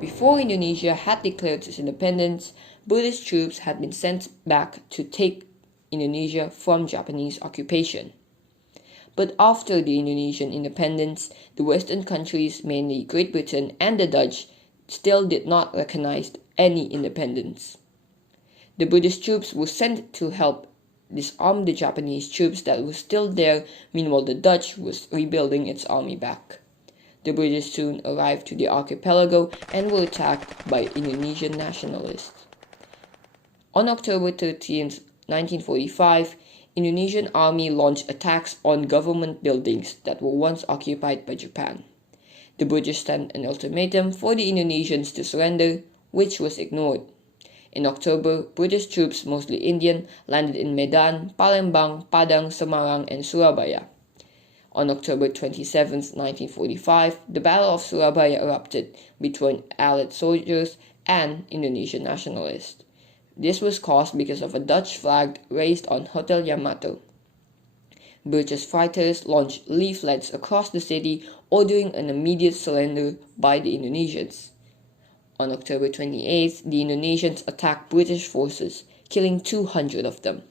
Before Indonesia had declared its independence, British troops had been sent back to take Indonesia from Japanese occupation. But after the Indonesian independence, the Western countries, mainly Great Britain and the Dutch, still did not recognize any independence. The British troops were sent to help disarm the Japanese troops that were still there, meanwhile the Dutch was rebuilding its army back. The British soon arrived to the archipelago and were attacked by Indonesian nationalists. On October 13, 1945, Indonesian army launched attacks on government buildings that were once occupied by Japan. The British sent an ultimatum for the Indonesians to surrender, which was ignored. In October, British troops, mostly Indian, landed in Medan, Palembang, Padang, Semarang, and Surabaya. On October 27, 1945, the Battle of Surabaya erupted between Allied soldiers and Indonesian nationalists. This was caused because of a Dutch flag raised on Hotel Yamato. British fighters launched leaflets across the city ordering an immediate surrender by the Indonesians. On October 28th, the Indonesians attacked British forces, killing 200 of them.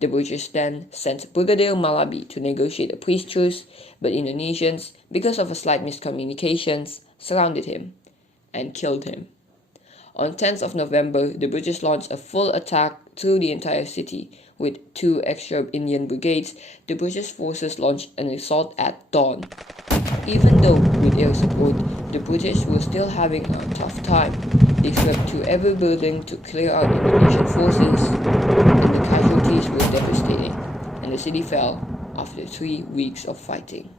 The British then sent Brigadier Malabi to negotiate a peace truce, but Indonesians, because of a slight miscommunications, surrounded him and killed him. On 10th of November, the British launched a full attack through the entire city. With 2 extra Indian brigades, the British forces launched an assault at dawn. Even though with air support, the British were still having a tough time. They swept through every building to clear out Indonesian forces, and the casualties were devastating, and the city fell after 3 weeks of fighting.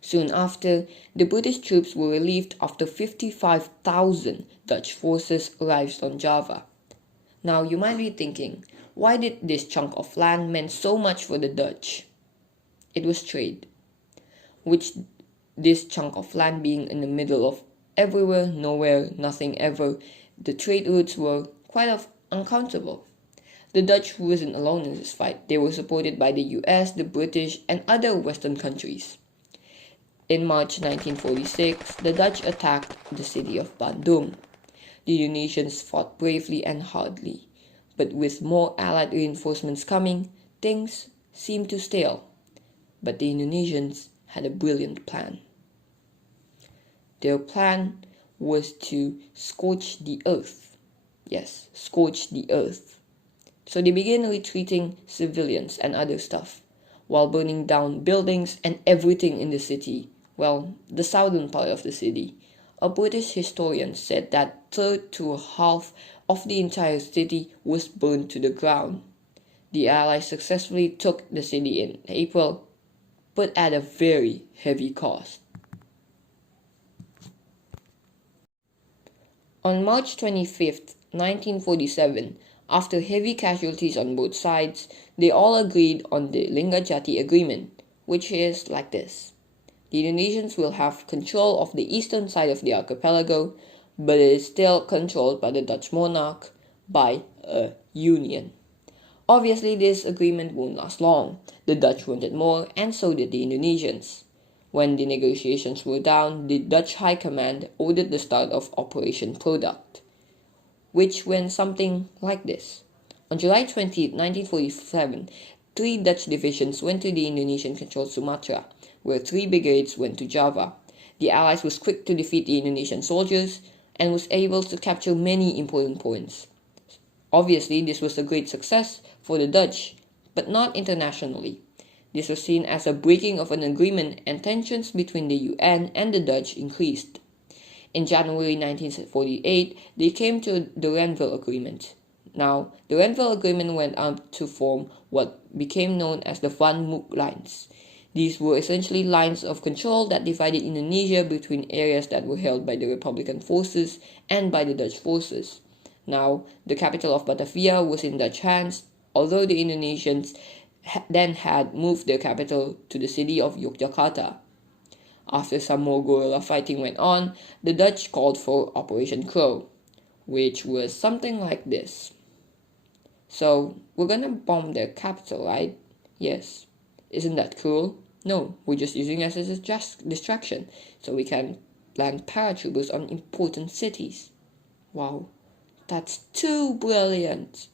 Soon after, the British troops were relieved after 55,000 Dutch forces arrived on Java. Now you might be thinking, why did this chunk of land mean so much for the Dutch? It was trade, which this chunk of land being in the middle of everywhere, nowhere, nothing ever, the trade routes were quite uncountable. The Dutch wasn't alone in this fight. They were supported by the US, the British, and other Western countries. In March 1946, the Dutch attacked the city of Bandung. The Indonesians fought bravely and hardly, but with more Allied reinforcements coming, things seemed to stale. But the Indonesians had a brilliant plan. Their plan was to scorch the earth. Yes, scorch the earth. So they began retreating civilians and other stuff, while burning down buildings and everything in the city. Well, the southern part of the city. A British historian said that a third to a half of the entire city was burned to the ground. The Allies successfully took the city in April, but at a very heavy cost. On March 25, 1947, after heavy casualties on both sides, they all agreed on the Linggadjati Agreement, which is like this. The Indonesians will have control of the eastern side of the archipelago, but it is still controlled by the Dutch monarch by a union. Obviously, this agreement won't last long. The Dutch wanted more, and so did the Indonesians. When the negotiations were down, the Dutch High Command ordered the start of Operation Product, which went something like this. On July 20, 1947, 3 Dutch divisions went to the Indonesian-controlled Sumatra, where 3 brigades went to Java. The Allies was quick to defeat the Indonesian soldiers and was able to capture many important points. Obviously, this was a great success for the Dutch, but not internationally. This was seen as a breaking of an agreement, and tensions between the UN and the Dutch increased. In January 1948, they came to the Renville Agreement. Now, the Renville Agreement went on to form what became known as the Van Mook Lines. These were essentially lines of control that divided Indonesia between areas that were held by the Republican forces and by the Dutch forces. Now, the capital of Batavia was in Dutch hands, although the Indonesians then had moved their capital to the city of Yogyakarta. After some more guerrilla fighting went on, the Dutch called for Operation Crow, which was something like this. So, we're gonna bomb their capital, right? Yes. Isn't that cool? No, we're just using it as a distraction, so we can land paratroopers on important cities. Wow, that's too brilliant!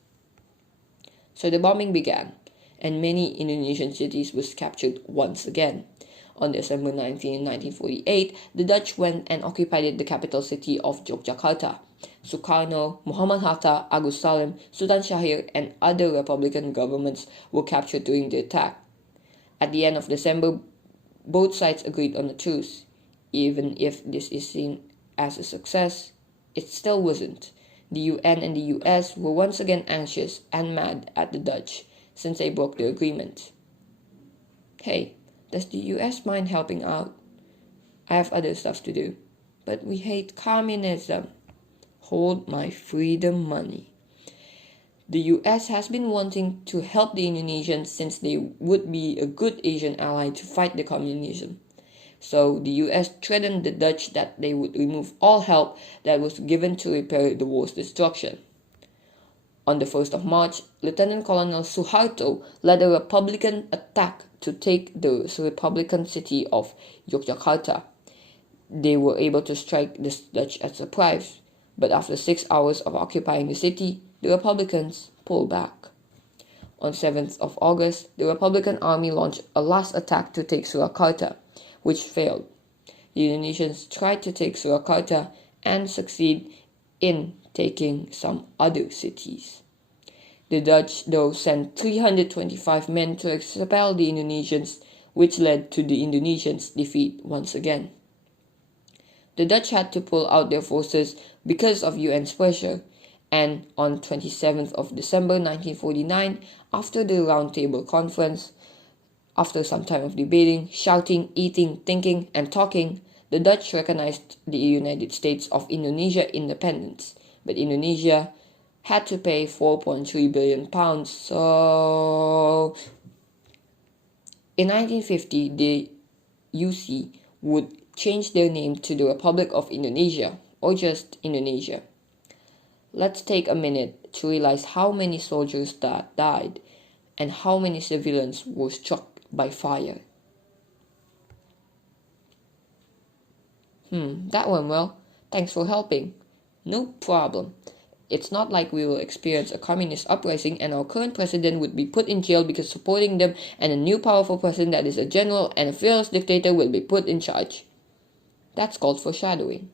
So the bombing began, and many Indonesian cities was captured once again. On December 19, 1948, the Dutch went and occupied the capital city of Yogyakarta. Sukarno, Muhammad Hatta, Agus Salim, Sultan Syahrir, and other Republican governments were captured during the attack. At the end of December, both sides agreed on a truce. Even if this is seen as a success, it still wasn't. The UN and the US were once again anxious and mad at the Dutch since they broke the agreement. Hey, does the US mind helping out? I have other stuff to do. But we hate communism. Hold my freedom money. The US has been wanting to help the Indonesians since they would be a good Asian ally to fight the communism. So the US threatened the Dutch that they would remove all help that was given to repair the war's destruction. On the 1st of March, Lieutenant Colonel Suharto led a Republican attack to take the Republican city of Yogyakarta. They were able to strike the Dutch at surprise, but after 6 hours of occupying the city, the Republicans pulled back. On 7th of August, the Republican army launched a last attack to take Surakarta, which failed. The Indonesians tried to take Surakarta and succeed in taking some other cities. The Dutch, though, sent 325 men to expel the Indonesians, which led to the Indonesians' defeat once again. The Dutch had to pull out their forces because of UN's pressure, and on 27th of December 1949, after the Round Table Conference, after some time of debating, shouting, eating, thinking, and talking, the Dutch recognized the United States of Indonesia independence, but Indonesia had to pay £4.3 billion. So, in 1950, the UC would change their name to the Republic of Indonesia, or just Indonesia. Let's take a minute to realize how many soldiers that died and how many civilians were struck by fire. That went well. Thanks for helping. No problem. It's not like we will experience a communist uprising and our current president would be put in jail because supporting them, and a new powerful president that is a general and a fearless dictator will be put in charge. That's called foreshadowing.